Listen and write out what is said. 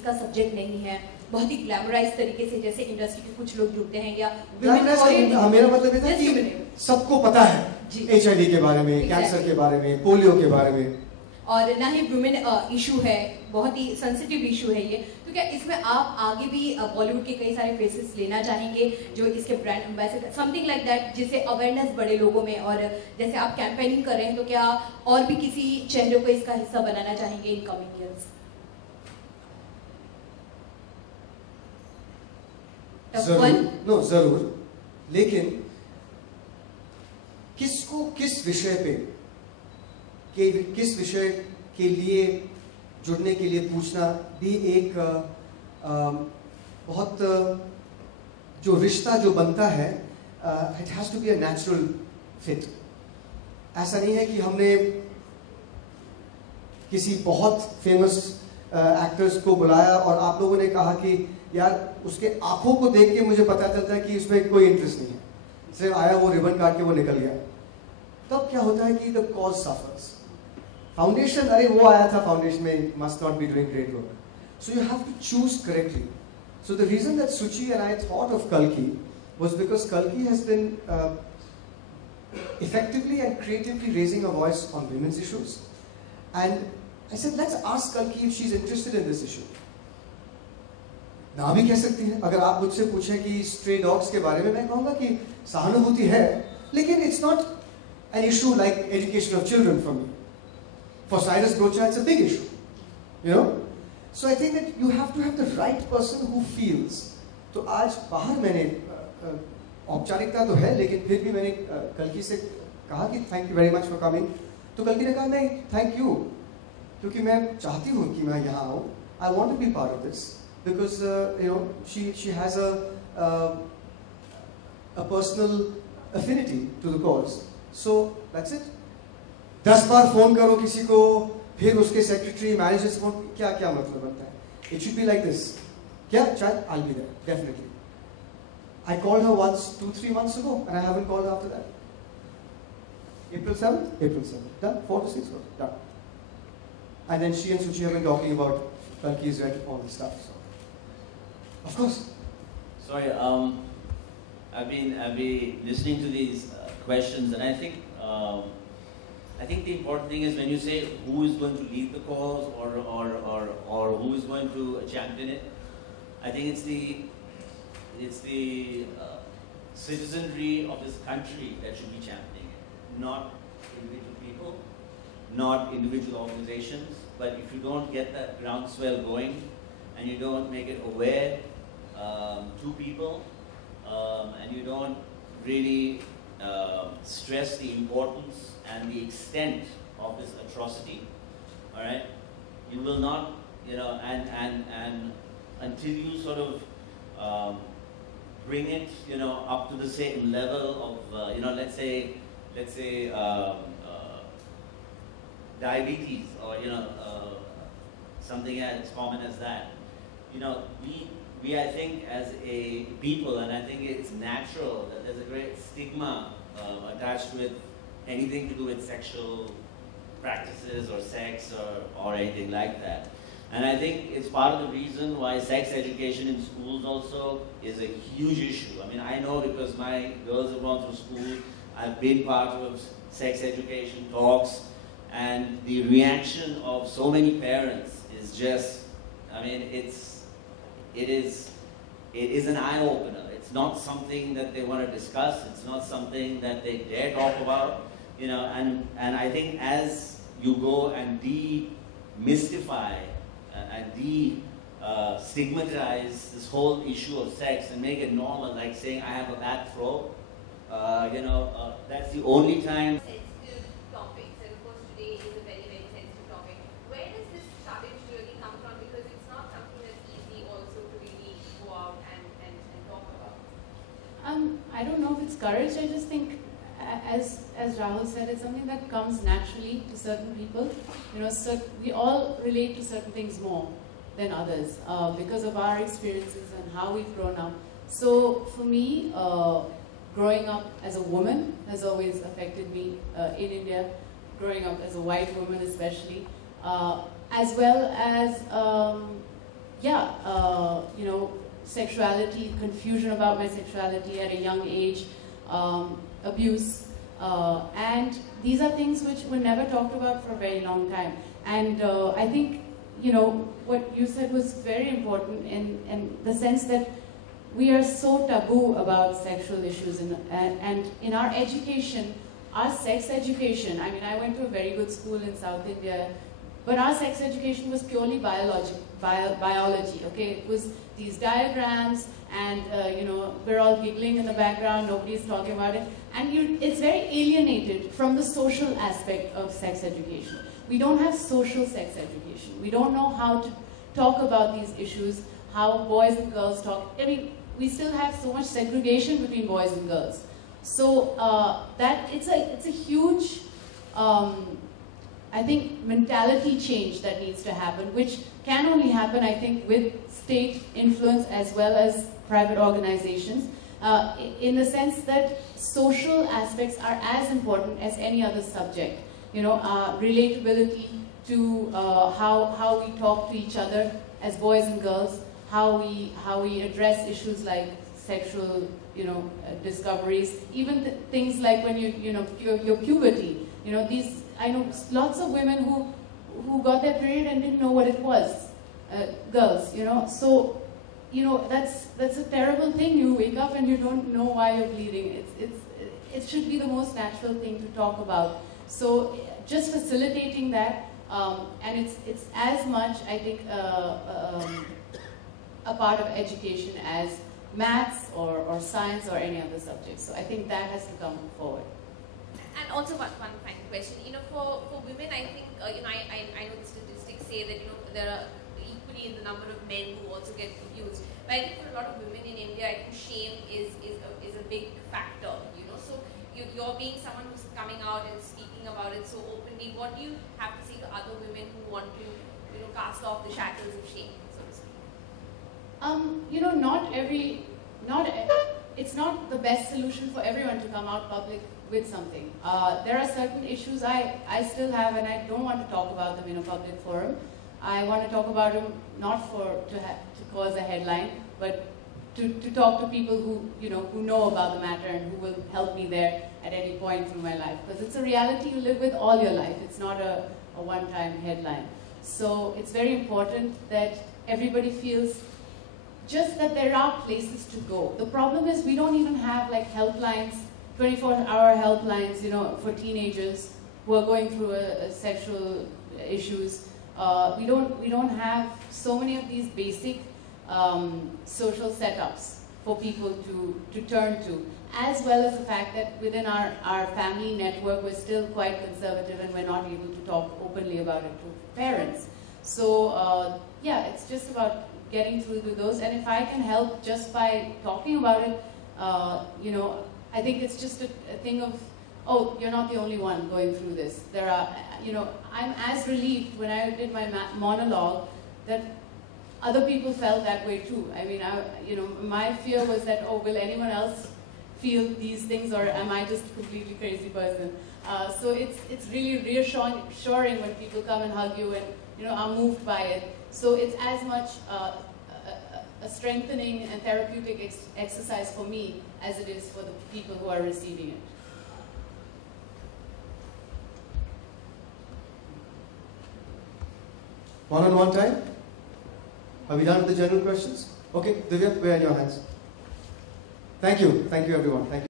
इसका सब्जेक्ट नहीं है, बहुत ही ग्लैमराइज तरीके से जैसे इंडस्ट्री के कुछ लोग जुड़ते हैं, या मेरा मतलब ये था कि सबको पता है HIV के बारे में, कैंसर के बारे में, पोलियो के बारे में, और ना ही वुमेन इशू है, बहुत ही सेंसिटिव इशू है ये। तो क्या इसमें आप आगे भी बॉलीवुड के कई सारे फेसेस लेना चाहेंगे जो इसके brand ambassador, something like that, जिससे अवेयरनेस बढ़े लोगों में, और जैसे आप कैंपेनिंग कर रहे हैं तो क्या और भी किसी चेहरे को इसका हिस्सा बनाना चाहेंगे इन कमिंग ईयर्स? जरूर, लेकिन किसको किस विषय पे किस विषय के लिए जुड़ने के लिए पूछना भी एक बहुत जो रिश्ता जो बनता है, it has to be a natural fit. ऐसा नहीं है कि हमने किसी बहुत फेमस एक्टर्स को बुलाया और आप लोगों ने कहा कि यार उसके आंखों को देख के मुझे पता चलता है कि उसमें कोई इंटरेस्ट नहीं है, सिर्फ आया वो रिबन काट के वो निकल गया। तब क्या होता है कि द कॉज सफर्स। फाउंडेशन, अरे वो आया था फाउंडेशन में, must not be doing great work, so you have to choose correctly. So the reason that Suchi and I thought of कल्कि was because Kalki has been effectively and creatively raising a voice on women's issues, and I said let's ask Kalki if she's interested in this issue. ना भी कह सकती है, अगर आप मुझसे पूछें कि स्ट्रे डॉग्स के बारे में, मैं कहूँगा कि सहानुभूति है, लेकिन it's not an issue like education of children for me. For Cyrus Brocha, it's a big issue, you know. So I think that you have to have the right person who feels. तो आज बाहर मैंने औपचारिकता तो है, लेकिन फिर भी मैंने कल्कि से कहा कि thank you very much for coming. तो कल्कि ने कहा नहीं थैंक यू, क्योंकि मैं चाहती हूँ कि मैं यहाँ आऊँ, I want to be part of this, because you know she has a personal affinity to the cause. So that's it. 10 बार फोन करो किसी को, फिर उसके सेक्रेटरी मैनेजर से फोन, क्या क्या मतलब बनता है? It should be like this, क्या शायद I be there definitely. I called her once 2-3 months ago, and I haven't called her after that. April 7th? April 7th. Done. 4 to 6 months. Done. And then she and Suchi have been talking about Kalki's read all this stuff. So, of course. Sorry, I've been listening to these questions, and I think the important thing is when you say who is going to lead the cause or who is going to champion it, I think it's the citizenry of this country that should be championing it, not individual people, not individual organizations. But if you don't get that groundswell going and you don't make it aware to people and you don't really stress the importance and the extent of this atrocity, all right, you will not, you know, and until you sort of bring it, you know, up to the same level of, you know, let's say diabetes, or you know, something as common as that. You know, we I think as a people, and I think it's natural that there's a great stigma attached with anything to do with sexual practices or sex or anything like that. And I think it's part of the reason why sex education in schools also is a huge issue. I mean, I know because my girls have gone through school, I've been part of sex education talks, and the reaction of so many parents is just, I mean, it is an eye-opener. It's not something that they want to discuss. It's not something that they dare talk about, you know, and I think as you go and demystify and stigmatize this whole issue of sex and make it normal, like saying I have a bad throat, you know, that's the only time. Sensitive topics, and of course today is a very, very sensitive topic. Where does this courage really come from? Because it's not something that's easy also to really go out and talk about. I don't know if it's courage. I just think, as Rahul said, it's something that comes naturally to certain people. You know, we all relate to certain things more than others because of our experiences and how we've grown up. So for me, growing up as a woman has always affected me in India, growing up as a white woman especially, as well as yeah, sexuality, confusion about my sexuality at a young age, abuse, and these are things which were never talked about for a very long time. And I think, what you said was very important in the sense that we are so taboo about sexual issues, and in our education, our sex education, I mean, I went to a very good school in South India, but our sex education was purely biology, okay? It was these diagrams, and we're all giggling in the background, nobody's talking about it, and it's very alienated from the social aspect of sex education. We don't have social sex education. We don't know how to talk about these issues, how boys and girls talk. I mean, we still have so much segregation between boys and girls. So it's a huge, I think, mentality change that needs to happen, which can only happen, I think, with state influence as well as private organizations, in the sense that social aspects are as important as any other subject. Relatability to how we talk to each other as boys and girls, how we address issues like sexual, discoveries, even things like when your puberty. I know lots of women who got their period and didn't know what it was. Girls, so that's a terrible thing. You wake up and you don't know why you're bleeding. It should be the most natural thing to talk about. So just facilitating that, and it's as much, I think, a part of education as maths or science or any other subject. So I think that has to come forward. And also one final question. For women, I think I know the statistics say that there are equally the number of men who also get abused. But I think for a lot of women in India, I think shame is a big factor. So you're being someone who's coming out and speaking about it so openly. What do you have to say to other women who want to cast off the shackles of shame, so to speak? It's not the best solution for everyone to come out public with something. There are certain issues I still have, and I don't want to talk about them in a public forum. I want to talk about them not to cause a headline, but to talk to people who know about the matter and who will help me there at any point through my life. Because it's a reality you live with all your life. It's not a one-time headline. So it's very important that everybody feels just that there are places to go. The problem is we don't even have like helplines, 24-hour helplines, for teenagers who are going through sexual issues. We don't have so many of these basic social setups for people to turn to, as well as the fact that within our family network we're still quite conservative and we're not able to talk openly about it to parents. So yeah, it's just about getting through to those, and if I can help just by talking about it, I think it's just a thing of, oh, you're not the only one going through this. There are, I'm as relieved when I did my monologue that other people felt that way too. I mean, my fear was that, oh, will anyone else feel these things, or am I just a completely crazy person? So it's really reassuring when people come and hug you and are moved by it. So it's as much a strengthening and therapeutic exercise for me as it is for the people who are receiving it. One-on-one time? Are we done with the general questions? Okay, Divya, we're in your hands. Thank you everyone. Thank you.